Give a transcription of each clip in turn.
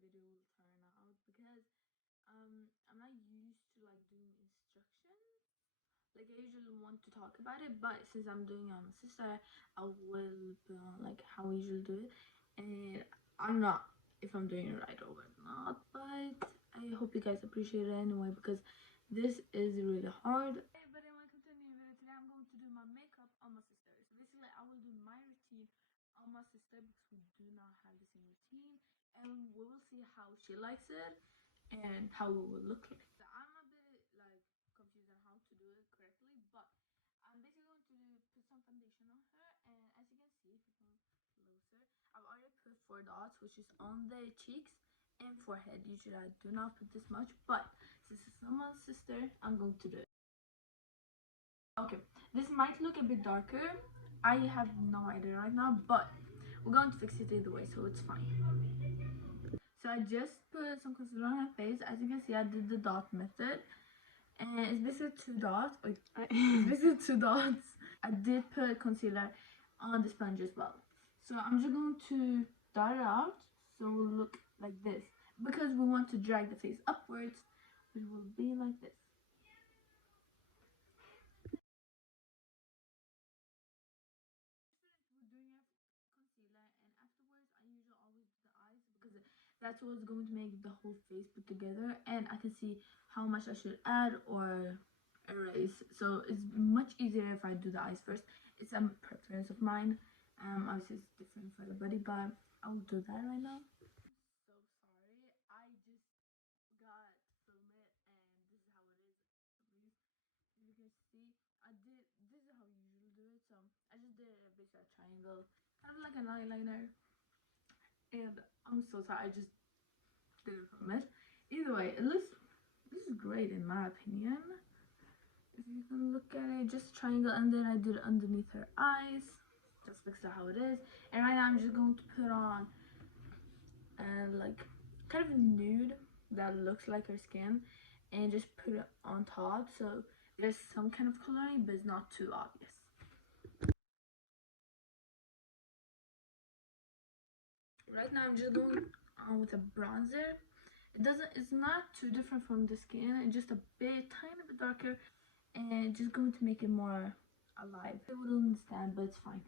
video will turn out, because I'm not used to like doing instructions. Like I usually want to talk about it, but since I'm doing it on my sister, I will put on like how we usually do it. And I'm not if I'm doing it right or not, but I hope you guys appreciate it anyway, because this is really hard. But in my continuing video today, I'm going to do my makeup on my sister. So basically, I will do my routine on my sister because we do not have the same routine, and we will see how she likes it and how it will look like. So I'm a bit like confused on how to do it correctly, but I'm basically going to put some foundation on her, and as you can see, if you come closer, I've already put 4 dots, which is on the cheeks and forehead. Usually I do not put this much, but since it's not my sister, I'm going to do it. Okay, this might look a bit darker. I have no idea right now, but we're going to fix it either way, so it's fine. So I just put some concealer on her face. As you can see, I did the dot method, and it's basically 2 dots. It's basically 2 dots. I did put concealer on the sponge as well. So I'm just going to dot it out so it will look like this. Because we want to drag the face upwards, it will be like this. We're doing a concealer, and afterwards I usually always do the eyes, because that's what's going to make the whole face put together, and I can see how much I should add or erase. So it's much easier if I do the eyes first. It's a preference of mine. Obviously it's different for everybody, but I'll do that right now. So sorry, I just got to film it, and this is how it is. As you can see, this is how you usually do it. So I just did a basic triangle, kind of like an eyeliner, and I'm so sorry, I just did it from it. Either way, this is great in my opinion. If you can look at it, just triangle, and then I did it underneath her eyes, just because of how it is. And right now I'm just going to put on like kind of nude that looks like her skin, and just put it on top so there's some kind of coloring, but it's not too obvious. Right now I'm just going on with a bronzer. It's not too different from the skin, it's just a bit tiny bit darker, and just going to make it more alive. I wouldn't understand, but it's fine.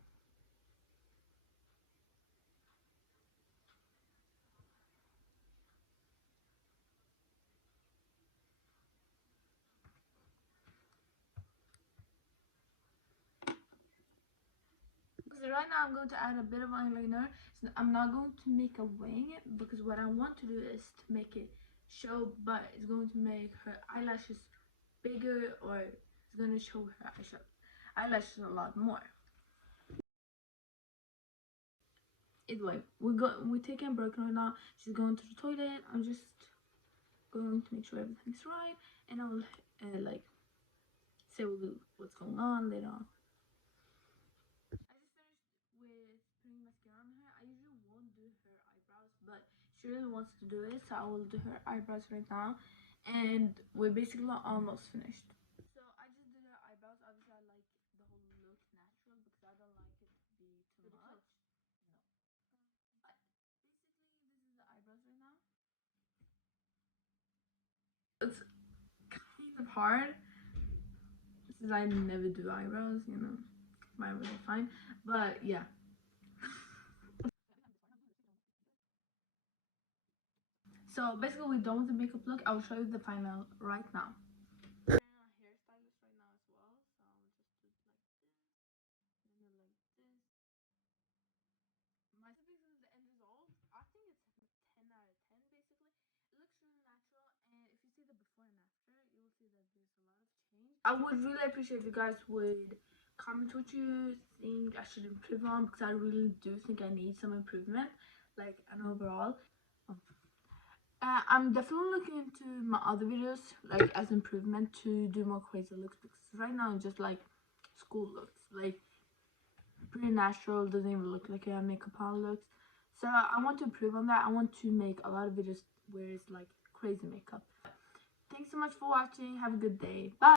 So right now I'm going to add a bit of eyeliner. So I'm not going to make a wing, because what I want to do is to make it show, but it's going to make her eyelashes bigger, or it's going to show her eyelashes a lot more. Either way, we're taking a break right now. She's going to the toilet. I'm just going to make sure everything's right, and I will like say what's going on later on. I just finished with putting mascara on her. I usually won't do her eyebrows, but she really wants to do it, so I will do her eyebrows right now. And we're basically almost finished. So I just did her eyebrows. Obviously, I like the whole look natural, because I don't like it to be too much. No. But basically, this is the eyebrows right now. It's kind of hard, since I never do eyebrows, you know. My eyebrows are fine, but yeah. So basically, we're done with the makeup look. I'll show you the final right now. I'm a hairstylist right now as well, so I'll just do it like this, and then like this. My typically the end result, I think it's 10 out of 10 basically. It looks really natural, and if you see the before and after, you will see that there's a lot of change. I would really appreciate if you guys would comment what you think I should improve on, because I really do think I need some improvement, like an overall. I'm definitely looking into my other videos, like as improvement, to do more crazy looks, because right now it's just like school looks, like pretty natural, doesn't even look like a makeup on looks. So I want to improve on that. I want to make a lot of videos where it's like crazy makeup. Thanks so much for watching. Have a good day. Bye.